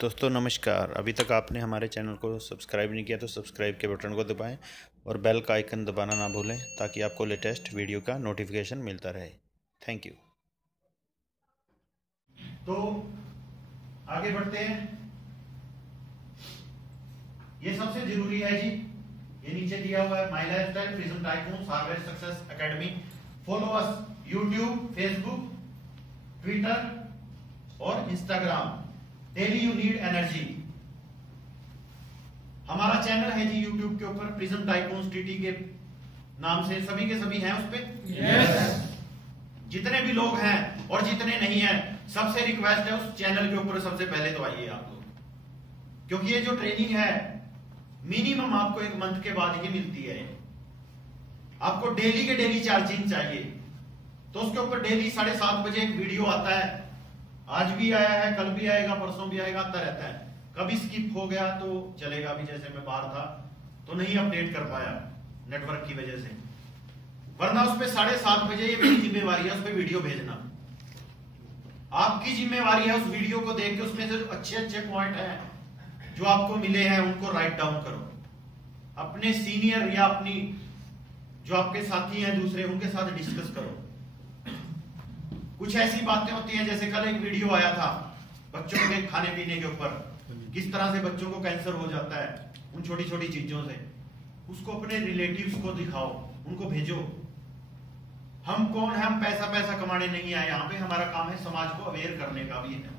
दोस्तों नमस्कार। अभी तक आपने हमारे चैनल को सब्सक्राइब नहीं किया तो सब्सक्राइब के बटन को दबाएं और बेल का आइकन दबाना ना भूलें ताकि आपको लेटेस्ट वीडियो का नोटिफिकेशन मिलता रहे। Thank you. तो आगे बढ़ते हैं। ये सबसे जरूरी है जी, ये नीचे दिया हुआ है my lifestyle prism tycoon harvest success academy. Follow us YouTube, Facebook, Twitter और Instagram. Daily you need energy. हमारा चैनल है जी यूट्यूब के ऊपर प्रिज्म टाइकून टीटी के नाम से, सभी के सभी हैं उस पे। yes. जितने भी लोग हैं और जितने नहीं हैं, सबसे रिक्वेस्ट है उस चैनल के ऊपर सबसे पहले तो आइए आप लोग, क्योंकि ये जो ट्रेनिंग है मिनिमम आपको एक मंथ के बाद ही मिलती है। आपको डेली के डेली चार्जिंग चाहिए, तो उसके ऊपर डेली 7:30 बजे एक वीडियो आता है। आज भी आया है, कल भी आएगा, परसों भी आएगा, आता रहता है। कभी स्किप हो गया तो चलेगा, अभी जैसे मैं बाहर था तो नहीं अपडेट कर पाया नेटवर्क की वजह से, वरना उस पे 7:30 बजे ये मेरी जिम्मेवारी है उस पे वीडियो भेजना। आपकी जिम्मेवारी है उस वीडियो को देख के उसमें से जो अच्छे अच्छे पॉइंट हैं जो आपको मिले हैं उनको राइट डाउन करो। अपने सीनियर या अपनी जो आपके साथी हैं दूसरे, उनके साथ डिस्कस करो। कुछ ऐसी बातें होती हैं, जैसे कल एक वीडियो आया था बच्चों के खाने पीने के ऊपर, किस तरह से बच्चों को कैंसर हो जाता है उन छोटी छोटी चीजों से। उसको अपने रिलेटिव्स को दिखाओ, उनको भेजो। हम कौन है? हम पैसा कमाने नहीं आए यहाँ पे, हमारा काम है समाज को अवेयर करने का भी है।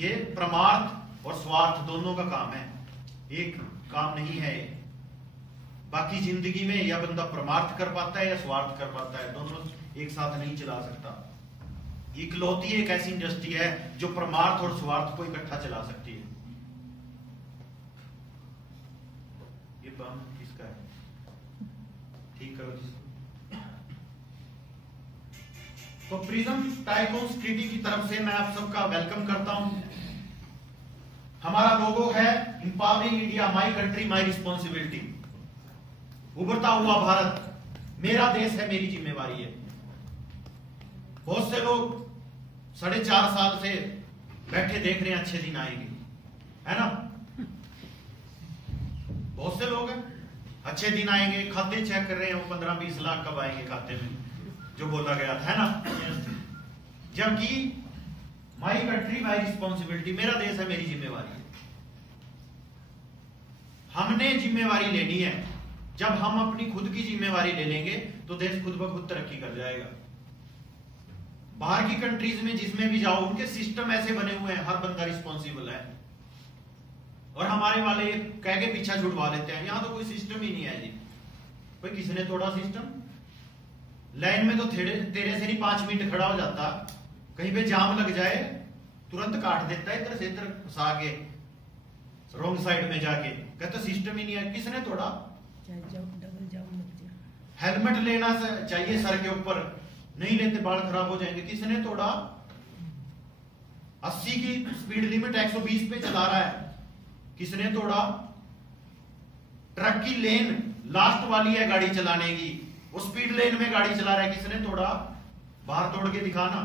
ये परमार्थ और स्वार्थ दोनों का काम है, एक काम नहीं है। बाकी जिंदगी में या बंदा परमार्थ कर पाता है या स्वार्थ कर पाता है, दोनों एक साथ नहीं चला सकता। इकलौती एक ऐसी इंडस्ट्री है जो परमार्थ और स्वार्थ को इकट्ठा चला सकती है। ये बम किसका है? ठीक करो जिसको। तो प्रिज्म टाइकून टीटी की तरफ से मैं आप सबका वेलकम करता हूं। हमारा लोगो है empowering India, my country my responsibility. उभरता हुआ भारत मेरा देश है, मेरी जिम्मेवारी है। बहुत से लोग 4.5 साल से बैठे देख रहे हैं अच्छे दिन आएंगे, है ना। बहुत से लोग हैं अच्छे दिन आएंगे, खाते चेक कर रहे हैं, वो 15-20 लाख कब आएंगे खाते में, जो बोला गया था, है ना। जबकि माई कंट्री माई रिस्पॉन्सिबिलिटी, मेरा देश है, मेरी जिम्मेवारी है। हमने जिम्मेवारी लेनी है। जब हम अपनी खुद की जिम्मेवारी ले लेंगे तो देश खुद ब खुद तरक्की कर जाएगा। बाहर की कंट्रीज में जिसमें भी जाओ, उनके सिस्टम ऐसे बने हुए हैं, हर बंदा रिस्पॉन्सिबल है। और हमारे वाले कह के पीछा छुड़वा लेते हैं। यहां तो कोई सिस्टम ही नहीं है जी। भाई किसने तोड़ा सिस्टम? लाइन में तो तेरे से नहीं 5 मिनट खड़ा हो जाता, कहीं पे जाम लग जाए तुरंत काट देता है, इधर से इधर फंसा के रॉन्ग साइड में जाके। कहते सिस्टम ही नहीं है। किसने तोड़ा? हेलमेट लेना चाहिए सर के ऊपर, नहीं लेते बाल खराब हो जाएंगे। किसने तोड़ा? 80 की स्पीड लिमिट 120 पे चला रहा है, किसने तोड़ा? ट्रक की लेन लास्ट वाली है गाड़ी चलाने की, वो स्पीड लेन में गाड़ी चला रहा है, किसने तोड़ा? बाहर तोड़ के दिखाना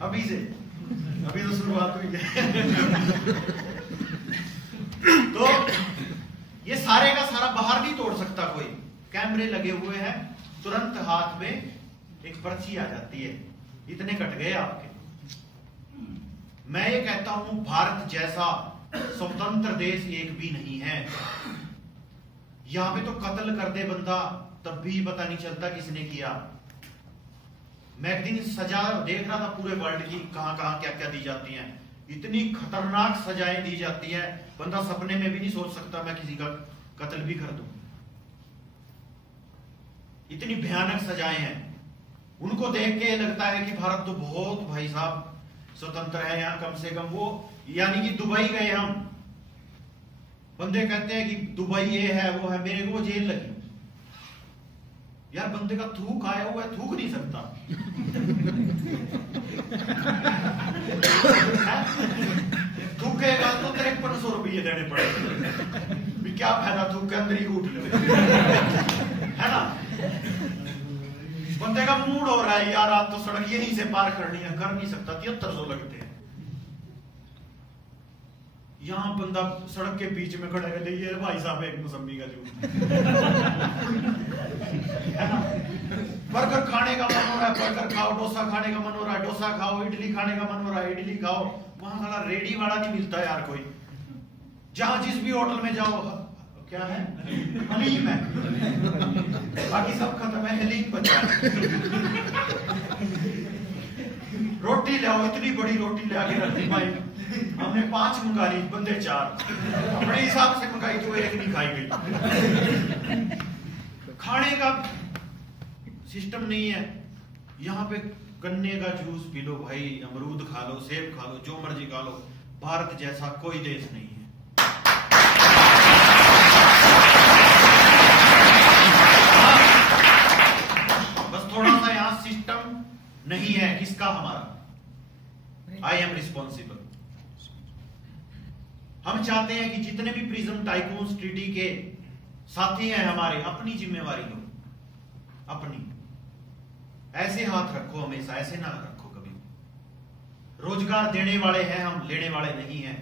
अभी से, अभी तो शुरुआत हुई है। तो ये सारे का सारा बाहर नहीं तोड़ सकता कोई। कैमरे लगे हुए हैं, तुरंत हाथ में एक पर्ची आ जाती है, इतने कट गए आपके। मैं ये कहता हूं भारत जैसा स्वतंत्र देश एक भी नहीं है। यहां पे तो कत्ल कर दे बंदा तब भी पता नहीं चलता किसने किया। मैं एक दिन सजा देख रहा था पूरे वर्ल्ड की, कहां कहां क्या क्या दी जाती हैं। इतनी खतरनाक सजाएं दी जाती है, बंदा सपने में भी नहीं सोच सकता मैं किसी का कत्ल भी कर दूं। इतनी भयानक सजाएं हैं, उनको देख के लगता है कि भारत तो बहुत भाई साहब स्वतंत्र है। यहां कम से कम वो, यानी कि दुबई गए हम, बंदे कहते हैं कि दुबई ये है वो है, मेरे को वो जेल लगी। यार बंदे का थूक आया हुआ है, थूक नहीं सकता। थूकेगा तो 5300 रुपये देने पड़ेंगे। क्या फायदा, थूक के अंदर ही उठ लो, है ना। बंदे का मूड हो रहा है यार, आप तो सड़क यहीं से पार करनी है, कर नहीं सकता, 7300 लगते हैं। यहां बंदा सड़क के बीच में खड़ा कर ले, भाई साहब एक मौसमी का जूस। बर्गर खाने का मन हो रहा है, बर्गर खाओ, डोसा खाने का मन हो रहा है, डोसा खाओ, इडली खाने का मन हो रहा है, इडली खाओ। वहां साला रेडी वाला नहीं मिलता यार कोई। जहां जिस भी होटल में जाओ, क्या है, हलीम है, बाकी सब खत्म है, हलीम बचा है। रोटी ले आओ, इतनी बड़ी रोटी ले आके रखी भाई, हमने 5 मंगा ली, बंदे 4, अपने हिसाब से मंगाई तो एक नहीं खाई गई। खाने का सिस्टम नहीं है। यहाँ पे गन्ने का जूस पी लो भाई, अमरूद खा लो, सेब खा लो, जो मर्जी खा लो। भारत जैसा कोई देश नहीं है। बस थोड़ा सा यहाँ सिस्टम नहीं है। किसका? हमारा। I am responsible. हम चाहते हैं कि जितने भी प्रिज्म टाइकून्स ट्रीटी के साथी हैं हमारे, अपनी जिम्मेवारी लो, अपनी। ऐसे हाथ रखो हमेशा, ऐसे ना रखो कभी। रोजगार देने वाले हैं हम, लेने वाले नहीं हैं।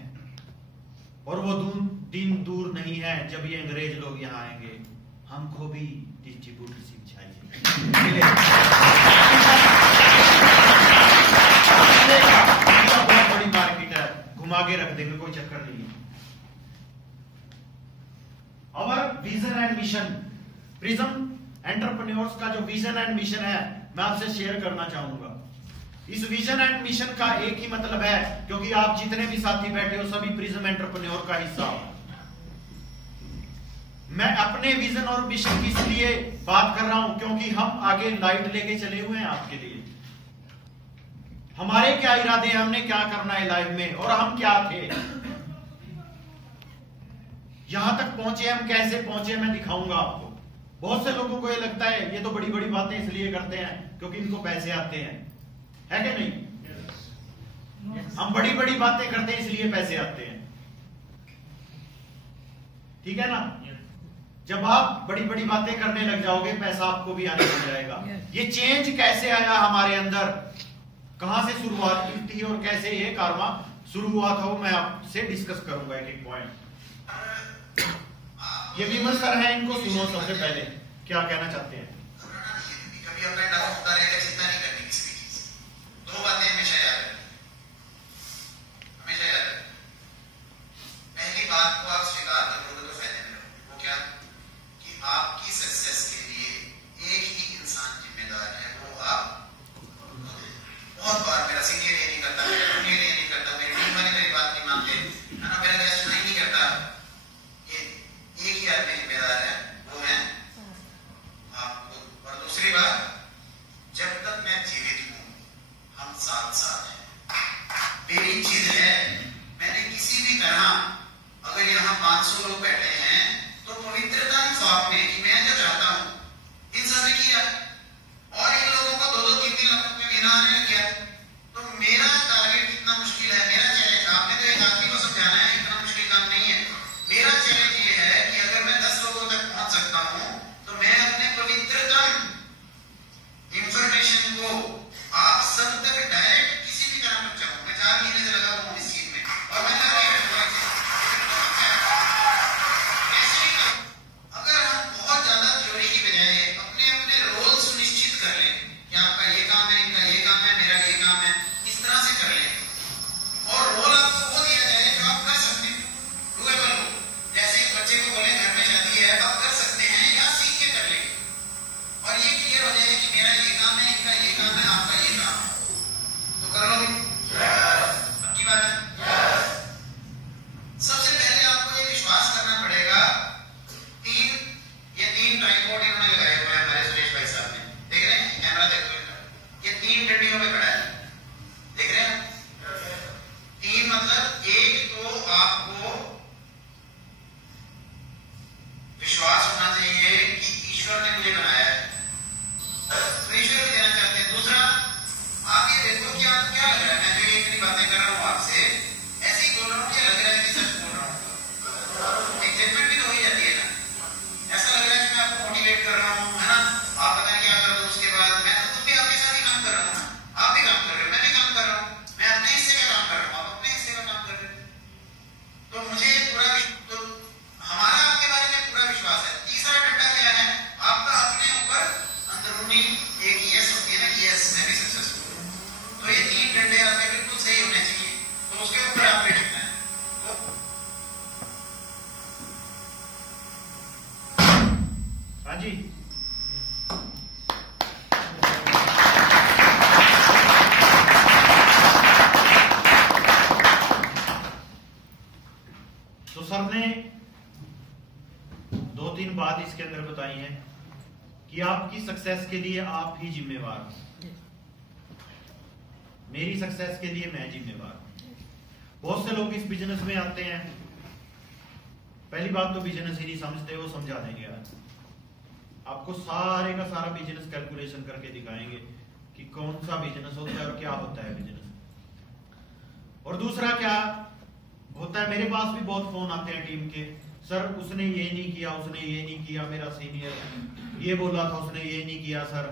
और वो दिन दूर नहीं है जब ये अंग्रेज लोग यहाँ आएंगे, हमको भी डिस्ट्रीब्यूटरशिप चाहिए। बहुत बड़ी मार्केट है, घुमा के रख देंगे, कोई चक्कर नहीं है। और vision and mission, prism entrepreneurs का जो विजन एंड मिशन है, मैं आपसे शेयर करना चाहूंगा। इस विजन एंड मिशन का एक ही मतलब है, क्योंकि आप जितने भी साथी बैठे हो सभी प्रिज्म एंटरप्रेन्योर का हिस्सा हो। मैं अपने विजन और मिशन की इसलिए बात कर रहा हूं क्योंकि हम आगे लाइट लेके चले हुए हैं आपके लिए। हमारे क्या इरादे हैं, हमने क्या करना है लाइफ में, और हम क्या थे, यहां तक पहुंचे हम कैसे पहुंचे, मैं दिखाऊंगा आपको। बहुत से लोगों को ये लगता है ये तो बड़ी बड़ी बातें इसलिए करते हैं क्योंकि इनको पैसे आते हैं, है कि नहीं? हम बड़ी बड़ी बातें करते हैं इसलिए पैसे आते हैं, ठीक है ना? जब आप बड़ी बड़ी बातें करने लग जाओगे, पैसा आपको भी आने लग जाएगा। ये चेंज कैसे आया हमारे अंदर, कहां से शुरुआत की थी और कैसे ये कारवा शुरू हुआ था, वो मैं आपसे डिस्कस करूंगा एक एक पॉइंट। ये विमल सर है, इनको सुनो सबसे पहले क्या कहना चाहते हैं। कभी अपना डाउट होता रहेगा, चिंता नहीं करनी किसी भी चीज। 2 बातें हमेशा याद रखें, हमेशा याद रखें। पहली बात को आप स्वीकार करोगे तो फायदे में रहोगे। वो क्या? कि आपकी सक्सेस के लिए एक ही इंसान जिम्मेदार है, वो आप। बहुत बार मेरा सीनियर ये नहीं करता, मेरा जूनियर ये नहीं करता, मेरी टीम वाले मेरी बात नहीं मानते, है ना, मेरा गेस्ट नहीं करता। ये एक ही आदमी जिम्मेदार है, वो है आपको। और दूसरी बात, जब तक मैं जीवित हूं हम साथ साथ हैं। मेरी चीज है, मैंने किसी भी तरह, अगर यहाँ 500 लोग बैठे हैं तो पवित्रता इस बात में कि मैं जो चाहता हूं इन सबने किया, और इन लोगों को 2-2, 3-3 लाख रुपए महीना आने लग गया। तो मेरा टारगेट कितना मुश्किल है, मेरा चैलेंज, आपने तो एक आदमी को समझाना है, इतना मुश्किल काम नहीं है। मेरा चैलेंज ये है कि अगर मैं 10 लोगों तक पहुंच सकता हूं तो मैं अपने पवित्रतम इंफॉर्मेशन को आप सब तक डायरेक्ट किसी भी तरह पहुंचाऊं। मैं 4 महीने से लगा हुआ हूं इस चीज में, और मैं लगा के बैठूंगा कैसे भी करूं। अगर हम बहुत ज्यादा थ्योरी की बजाय अपने अपने रोल सुनिश्चित कर लें कि आपका ये काम है, इनका ये काम है, मेरा ये काम है, इस तरह से कर लें, और रोल आपको वो दिया जाए जो आप कर सकते हैं, डूएबल हो। जैसे एक बच्चे को बोले घर में शादी है, आप कर सकते हैं या सीख के कर लेंगे, और ये क्लियर हो जाए कि मेरा ये काम है, इनका ये काम है, आपका ये काम है, तो कर लोगे? पक्की बात है। सबसे पहले आपको ये विश्वास करना पड़ेगा। ये तीन ट्राइपॉड इन्होंने लगाए हुए हैं हमारे सुरेश भाई साहब ने, देख रहे हैं? कैमरा देखो इनका, ये 3 डंडियों में खड़ा है, देख रहे हैं? 3 मतलब एक तो आपको विश्वास होना चाहिए कि ईश्वर ने मुझे बनाया है, तो ईश्वर भी देना चाहते हैं। दूसरा, आप ये देखो कि आपको क्या लग रहा है, मैं जो ये इतनी बातें कर रहा हूँ आपसे, ऐसे ही बोल रहा हूँ, क्या लग रहा है कि सच बोल रहा हूँ? एक जजमेंट भी तो हो ही जाती है ना। ऐसा लग रहा है कि मैं आपको मोटिवेट कर रहा हूँ, है ना, आप पता नहीं क्या कर दो, उसके बाद मैं बताई हैं कि आपकी सक्सेस के लिए आप ही जिम्मेवार हो। मेरी सक्सेस के लिए मैं जिम्मेवार हूं। बहुत से लोग इस बिजनेस में आते हैं, पहली बात तो बिजनेस ही नहीं समझते, वो समझा देंगे आज आपको सारे का सारा बिजनेस कैलकुलेशन करके दिखाएंगे कि कौन सा बिजनेस होता है और क्या होता है बिजनेस। और दूसरा क्या होता है, मेरे पास भी बहुत फोन आते हैं टीम के, सर उसने ये नहीं किया, उसने ये नहीं किया, मेरा सीनियर ये बोला था, उसने ये नहीं किया। सर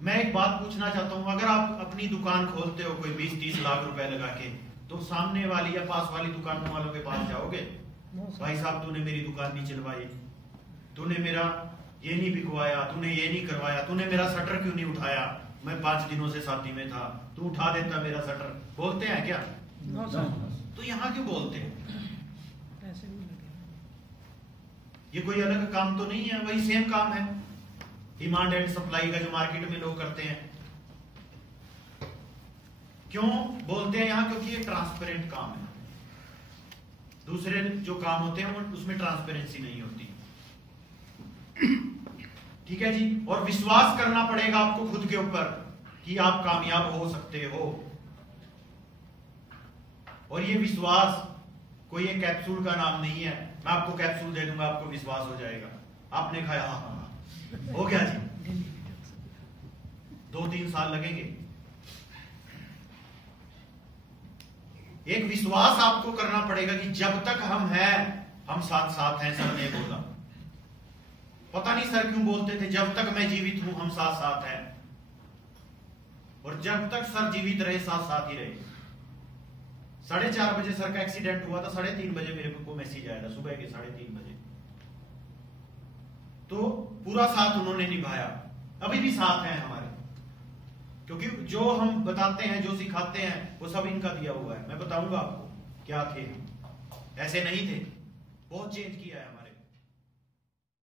मैं एक बात पूछना चाहता हूं, अगर आप अपनी दुकान खोलते हो कोई 20-30 लाख रुपए लगा के, तो सामने वाली या पास वाली दुकान वालों के पास जाओगे, भाई साहब तूने मेरी दुकान नहीं चलवाई, तूने मेरा ये नहीं बिकवाया, तूने ये नहीं करवाया, तूने मेरा शटर क्यों नहीं उठाया, मैं 5 दिनों से साथी में था, तू उठा देता मेरा शटर। बोलते हैं क्या? तो यहाँ क्यों बोलते हैं? ये कोई अलग काम तो नहीं है, वही सेम काम है, डिमांड एंड सप्लाई का जो मार्केट में लोग करते हैं। क्यों बोलते हैं यहाँ? क्योंकि ये ट्रांसपेरेंट काम है। दूसरे जो काम होते हैं उसमें ट्रांसपेरेंसी नहीं होती। ठीक है जी। और विश्वास करना पड़ेगा आपको खुद के ऊपर कि आप कामयाब हो सकते हो। और ये विश्वास कोई एक कैप्सूल का नाम नहीं है, मैं आपको कैप्सूल दे दूंगा आपको विश्वास हो जाएगा, आपने खाया हाँ हो गया जी। 2-3 साल लगेंगे। एक विश्वास आपको करना पड़ेगा कि जब तक हम हैं हम साथ साथ हैं। सर ने बोला, पता नहीं सर क्यों बोलते थे, जब तक मैं जीवित हूं हम साथ साथ हैं। और जब तक सर जीवित रहे साथ साथ ही रहे। 4:30 बजे सर का एक्सीडेंट हुआ था, 3:30 बजे मेरे को मैसेज आया था, सुबह के 3:30 बजे। तो पूरा साथ उन्होंने निभाया, अभी भी साथ हैं हमारे, क्योंकि जो हम बताते हैं, जो सिखाते हैं, वो सब इनका दिया हुआ है। मैं बताऊंगा आपको क्या थे, ऐसे नहीं थे, बहुत चेंज किया है हमारे।